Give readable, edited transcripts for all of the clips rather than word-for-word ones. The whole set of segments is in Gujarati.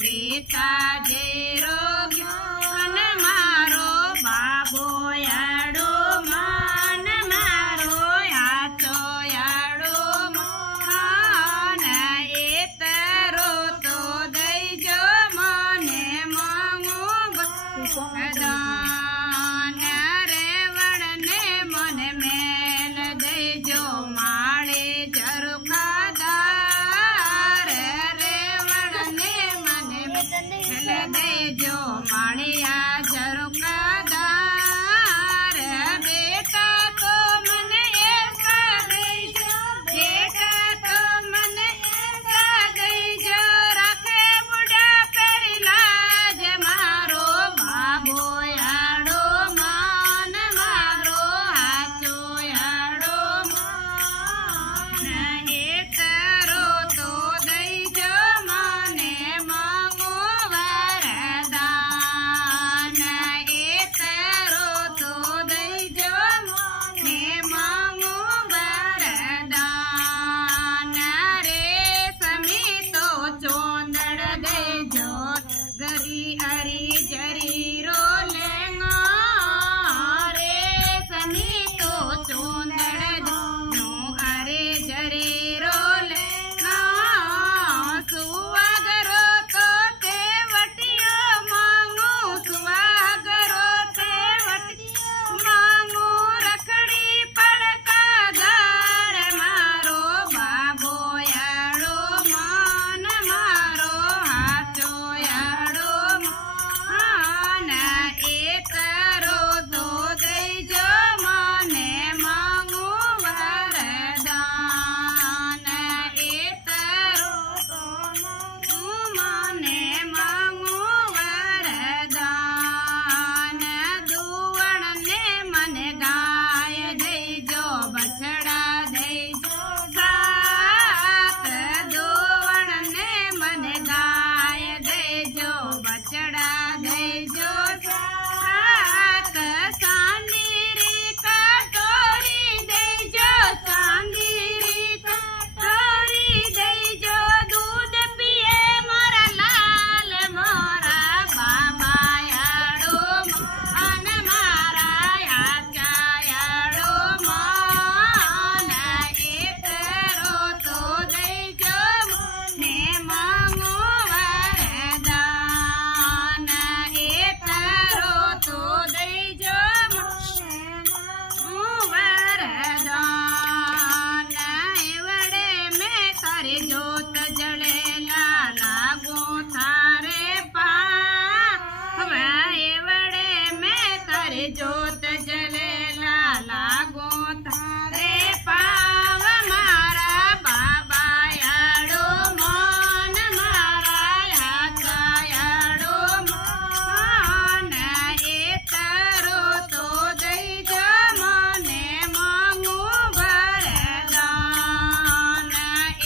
ગીતા જેરો જ્ઞાન મારો બાબો યાડો માન મારો આચો યાડો માન એ તરો તો દઈજો મને માંગો દાન રે વડને મને મેલ દઈજો માળે ઝરુખાદાર રે વડને મને મેલ દઈજો માળિયા ઝરુખાદાર બેટા તો મને એસા દઈજો બેટા તો મને એસા દઈજો રાખે બુડા પેરી લાજ મારો બાબો યાડો માન મારો હાચો યાડો માન એ તરો તો દઈજો મને માંગો વરદાન એ તરો તો દઈજો મને માંગો વરદાન રે સમી તો ચોંદડ દઈજો ગરી હરી જરી રો લેંગા રે સમી તો ચોંદડ દો અરે જરી રો લેંગા સુવાગરો તો તે વટિયો માંગુ સુવાગરો તે વટિયો માંગુ રખડી પડકાદાર મારો બાબો યાડો માન મારો હાચો યાડો માન એ તરો તો દઈજો મને માંગુ વરદાન એ તરો તો મને માંગુ વરદાન દુવણને મને ગાય દઈજો બછડા દઈજો સાત દુવણને મને ગાય દઈજો બછડા દઈજો સાત સાંદીરી કટોરી દઈજો સાંદીરી કટોરી દઈજો દૂધ પીએ મારા લાલ મારા બાબા યાડો માન મારા આચા યાડો માન એ તરો તો દઈજો મને માંગો વરદાન એ તરો તો દઈજો મને માંગો વરદાન એવડે મેં તારી જોત જળેલા લાગો થારે પાવા એવડે મેં તારી જોત જલેલા લાગો થારે પાવ મારા બાબા યાડો માન મારા આચા યાડો માન એ તરો તો દઈજો મને માંગુ વરદાન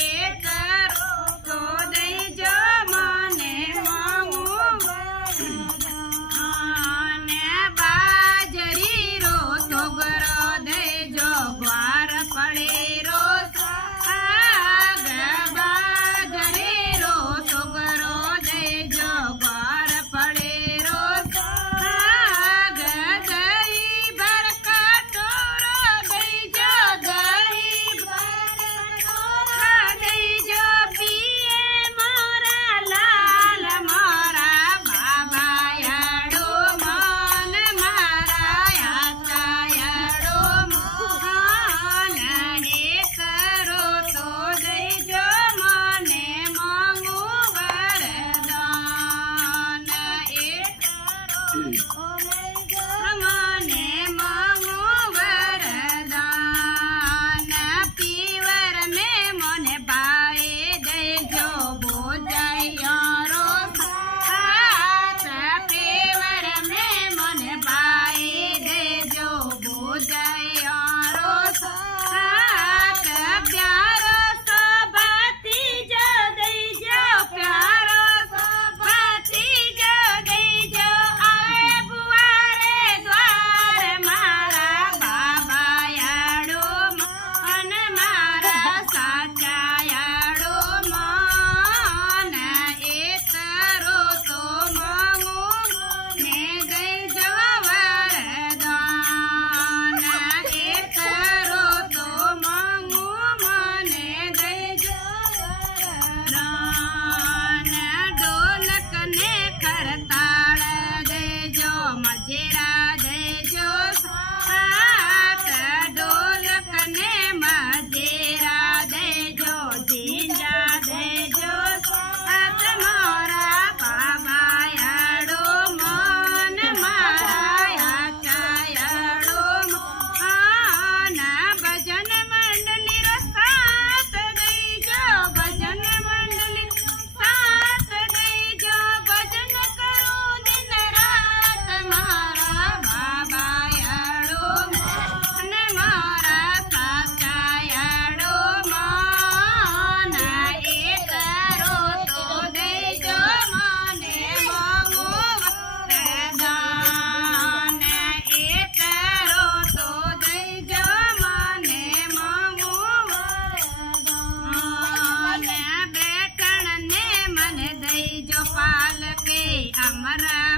એ તરો તો દઈજો મને માંગુ વરદાન બાજરી રો છોકરો દઈજો ગ્વાર પડે રો સાગ બાજરી રો છોકરો દઈજો ગ્વાર પડે રો સાગ દહીં ભર કટોરો દઈજો દહીં ભર કટોરો દઈજો પીએ મારા લાલ મારા બાબા યાડો માન મારા આચા યાડો માન એ તરો તો દઈજો મને માંગુ વરદાન એ તરો તો દઈજો મને માંગુ વરદાન પીવર મેં મને ભાવે દઈજો બોજાયારો સાથ પીવર મેં મને ભાવે દેજો બોજાયારો સાથ પ્યારો સભાતી જ દઈજો પ્યારો સભાતી જ દઈજો આવે રામ રામ